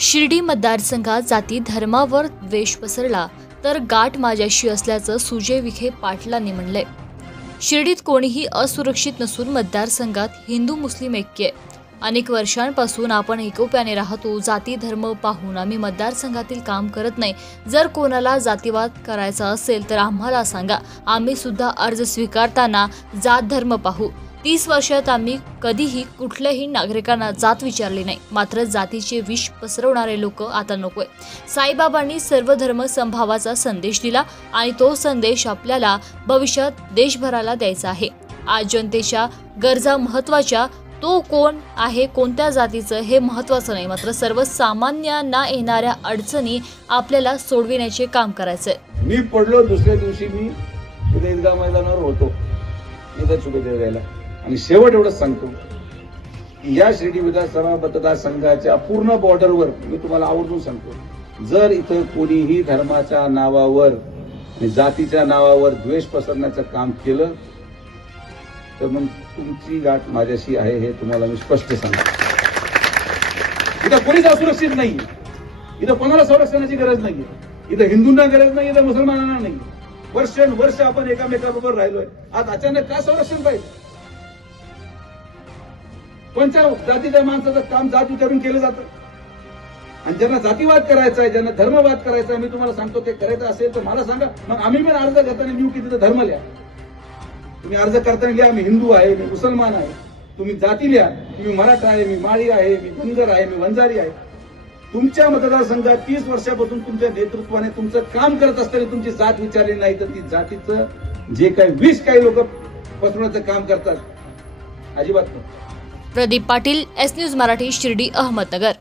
शिर्डी मतदारसंघात जाती धर्मावर द्वेष पसरला तर गाठ माझ्याशी असल्याचं सुजय विखे पाटलांनी म्हणलंय। शिर्डीत कोणीही असुरक्षित नसून मतदारसंघात हिंदू मुस्लिम ऐक्य आहे। अनेक वर्षांपासून आपण एकोप्याने राहतो। जाती धर्म पाहून आम्ही मतदारसंघातील काम करत नाही। जर कोणाला जातीवाद करायचा असेल तर आम्हाला सांगा, आम्ही सुद्धा अर्ज स्वीकारताना जात धर्म पाहू। 30 वर्षात आम्ही कधीही कुठल्याही नागरिकांना जात विचारली नाही। मात्र जातीचे विष पसरवणारे लोक आता नकोय। साईबाबांनी सर्व धर्म समभावाचा संदेश दिला आणि तो संदेश आपल्याला भविष्यात देशभराला द्यायचा आहे। आज जनतेच्या गरजा महत्त्वाच्या, तो कोण आहे, कोणत्या जातीचं हे महत्त्वाचं नाही, मात्र सर्वसामान्यांना येणाऱ्या अडचणी आपल्याला सोडविण्याचे काम करायचंय। मी पडलो दुसऱ्या दिवशी मी ईदगाह मैदानावर होतो इथं शुभेच्छा द्यायला आणि शेवट एवढंच सांगतो की या शिर्डी विधानसभा मतदारसंघाच्या पूर्ण बॉर्डरवर मी तुम्हाला आवर्जून सांगतो, जर इथं कोणीही धर्माच्या नावावर आणि जातीच्या नावावर द्वेष पसरण्याचं काम केलं तर मग तुमची गाठ माझ्याशी आहे हे तुम्हाला मी स्पष्ट सांगतो। इथं कोणीच असुरक्षित नाही, इथं कोणाला संरक्षणाची गरज नाही, इथं हिंदूंना गरज नाही, इथं मुसलमानांना नाही। वर्ष आपण एकामेकाबरोबर राहिलोय, आज अचानक का संरक्षण पाहिजे? कोणत्या जातीच्या माणसाचं काम जात विचारून केलं जातं? आणि ज्यांना जातीवाद करायचा आहे, ज्यांना धर्मवाद करायचा आहे, मी तुम्हाला सांगतो ते करायचं असेल तर मला सांगा, मग आम्ही पण अर्ज करताना लिहू की तिथं धर्म लिहा। तुम्ही अर्ज करताना लिहा मी हिंदू आहे, मी मुसलमान आहे। तुम्ही जाती लिहा, मी मराठा आहे, मी माळी आहे, मी धनगर आहे, मी वंजारी आहे। तुमच्या मतदारसंघात 30 वर्षापासून तुमच्या नेतृत्वाने तुमचं काम करत असताना तुमची जात विचारली नाही तर ती जातीचं जे काही विष काही लोक पसरवण्याचं काम करतात, अजिबात नाही। Pradeep Patil, S news Marathi, Shirdi, Ahmednagar.